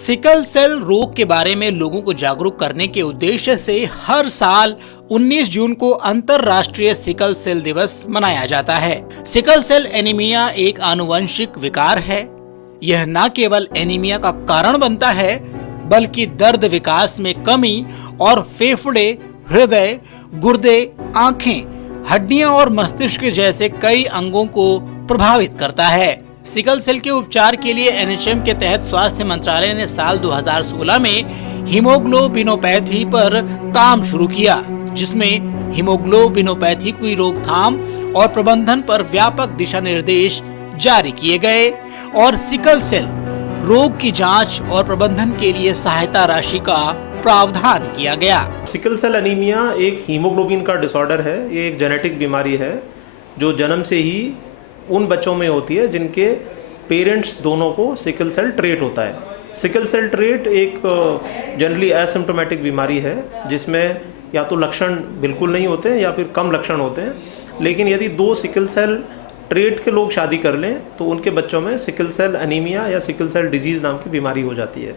Sickle cell रोग के बारे में लोगों को जागरूक करने के उद्देश्य से हर साल 19 जून को अंतर्राष्ट्रीय सिकल सेल दिवस मनाया जाता है। सिकल सेल एनीमिया एक आनुवंशिक विकार है। यह न केवल एनीमिया का कारण बनता है, बल्कि दर्द, विकास में कमी और फेफड़े, हृदय, गुर्दे, आंखें, हड्डियां और मस्तिष्क जैसे कई अंगों को प्रभावित करता है। सिकल सेल के उपचार के लिए एनएचएम के तहत स्वास्थ्य मंत्रालय ने साल 2016 में हीमोग्लोबिनोपैथी पर काम शुरू किया, जिसमें हीमोग्लोबिनोपैथी की रोकथाम और प्रबंधन पर व्यापक दिशा निर्देश जारी किए गए और सिकल सेल रोग की जांच और प्रबंधन के लिए सहायता राशि का प्रावधान किया गया। सिकल सेल एनीमिया एक हीमोग्लोबिन का डिसऑर्डर है। ये एक जेनेटिक बीमारी है जो जन्म से ही उन बच्चों में होती है जिनके पेरेंट्स दोनों को सिकल सेल ट्रेट होता है। सिकल सेल ट्रेट एक जनरली एसिम्प्टोमेटिक बीमारी है जिसमें या तो लक्षण बिल्कुल नहीं होते हैं या फिर कम लक्षण होते हैं, लेकिन यदि दो सिकल सेल ट्रेट के लोग शादी कर लें तो उनके बच्चों में सिकल सेल एनीमिया या सिकल सेल डिजीज़ नाम की बीमारी हो जाती है।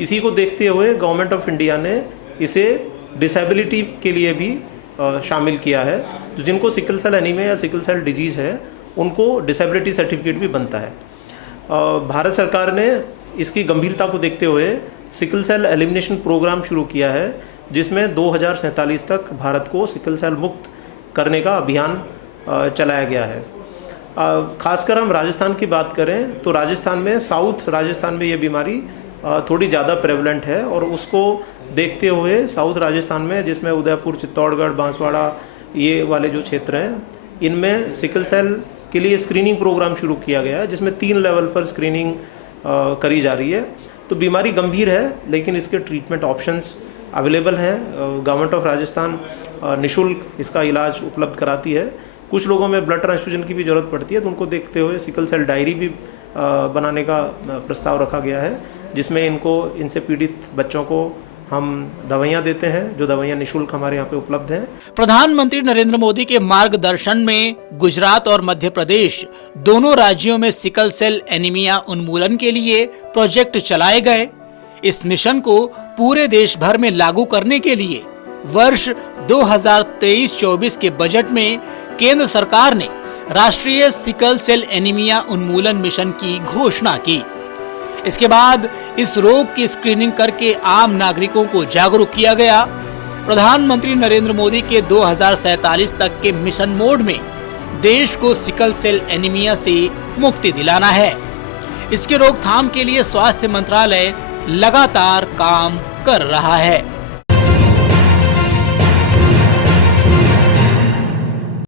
इसी को देखते हुए गवर्नमेंट ऑफ इंडिया ने इसे डिसेबिलिटी के लिए भी शामिल किया है। तो जिनको सिकल सेल एनीमिया या सिकल सेल डिजीज़ है उनको डिसेबिलिटी सर्टिफिकेट भी बनता है। भारत सरकार ने इसकी गंभीरता को देखते हुए सिकल सेल एलिमिनेशन प्रोग्राम शुरू किया है, जिसमें 2047 तक भारत को सिकल सेल मुक्त करने का अभियान चलाया गया है। खासकर हम राजस्थान की बात करें तो राजस्थान में, साउथ राजस्थान में ये बीमारी थोड़ी ज़्यादा प्रेवलेंट है और उसको देखते हुए साउथ राजस्थान में, जिसमें उदयपुर, चित्तौड़गढ़, बांसवाड़ा ये वाले जो क्षेत्र हैं, इनमें सिकल सेल के लिए स्क्रीनिंग प्रोग्राम शुरू किया गया है, जिसमें 3 लेवल पर स्क्रीनिंग करी जा रही है। तो बीमारी गंभीर है, लेकिन इसके ट्रीटमेंट ऑप्शंस अवेलेबल हैं। गवर्नमेंट ऑफ राजस्थान निःशुल्क इसका इलाज उपलब्ध कराती है। कुछ लोगों में ब्लड ट्रांसफ्यूजन की भी ज़रूरत पड़ती है, तो उनको देखते हुए सिकल सेल डायरी भी बनाने का प्रस्ताव रखा गया है, जिसमें इनसे पीड़ित बच्चों को हम दवाइयाँ देते हैं, जो दवाइयाँ निःशुल्क हमारे यहाँ पे उपलब्ध हैं। प्रधानमंत्री नरेंद्र मोदी के मार्गदर्शन में गुजरात और मध्य प्रदेश दोनों राज्यों में सिकल सेल एनीमिया उन्मूलन के लिए प्रोजेक्ट चलाए गए। इस मिशन को पूरे देश भर में लागू करने के लिए वर्ष 2023-24 के बजट में केंद्र सरकार ने राष्ट्रीय सिकल सेल एनीमिया उन्मूलन मिशन की घोषणा की। इसके बाद इस रोग की स्क्रीनिंग करके आम नागरिकों को जागरूक किया गया। प्रधानमंत्री नरेंद्र मोदी के 2047 तक के मिशन मोड में देश को सिकल सेल एनीमिया से मुक्ति दिलाना है। इसके रोकथाम के लिए स्वास्थ्य मंत्रालय लगातार काम कर रहा है।